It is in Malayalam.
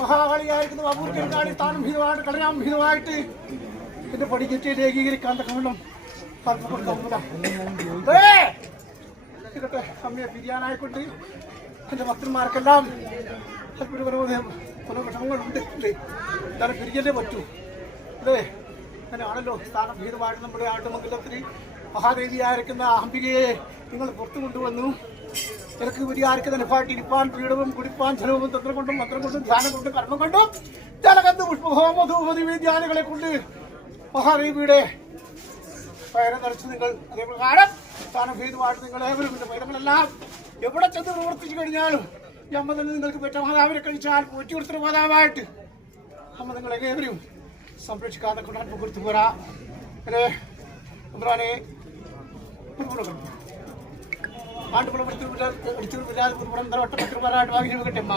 മഹാകളിയായിരിക്കുന്ന ബാബൂർക്കാണി സ്ഥാനം ഭീതമായിട്ട് കളയാൻ ഭീതമായിട്ട് എന്റെ പടിക്കെട്ടി ഏകീകരിക്കാൻ തക്കവണ്ണം അമ്മയെ പിരിയാനായിക്കൊണ്ട് എന്റെ ഭക്തന്മാർക്കെല്ലാം പല വിഷമങ്ങളുണ്ട് എന്നാലും പറ്റൂ? അല്ലേ അങ്ങനെയാണല്ലോ സ്ഥാനം ഭീതമായിട്ട് നമ്മുടെ ആട്ടുമംഗലത്തിൽ മഹാദേവിയായിരിക്കുന്ന അംബികയെ നിങ്ങൾ പുറത്തു കൊണ്ടുവന്നു. ആർക്ക് തന്നെ ഇരിപ്പാൻ പീഡവും കുടിപ്പാൻ ജലവും തന്ത്രം കൊണ്ടും മന്ത്രം കൊണ്ടും ധ്യാനം കൊണ്ടും കർമ്മം കൊണ്ടും ജലകന്ത് പുഷ്പഹോമധൂപതി ധ്യാനികളെ കൊണ്ട് മഹാദേവിയുടെ പയരം നിറച്ച് നിങ്ങൾ അതേ പ്രകാരം സ്ഥാനഭേദമായിട്ട് നിങ്ങൾ ഏവരും എന്റെ പൈതങ്ങളെല്ലാം എവിടെ ചെന്ന് പ്രവർത്തിച്ചു കഴിഞ്ഞാലും അമ്മ തന്നെ നിങ്ങൾക്ക് പറ്റ മാതാവിനെ കഴിച്ചാൽ പോറ്റി കൊടുത്തൊരു മാതാവായിട്ട്. അമ്മ നിങ്ങളെ ഏവരും സംരക്ഷിക്കാതെ കൊണ്ടാൻ കൊടുത്തു പോരാ. അല്ലേ ஆட்டுக்குள்ள திருவிழா திருவிழா திருப்பரம் தரவட்டம் திருமராட்டு வாங்கி கட்டேம்மா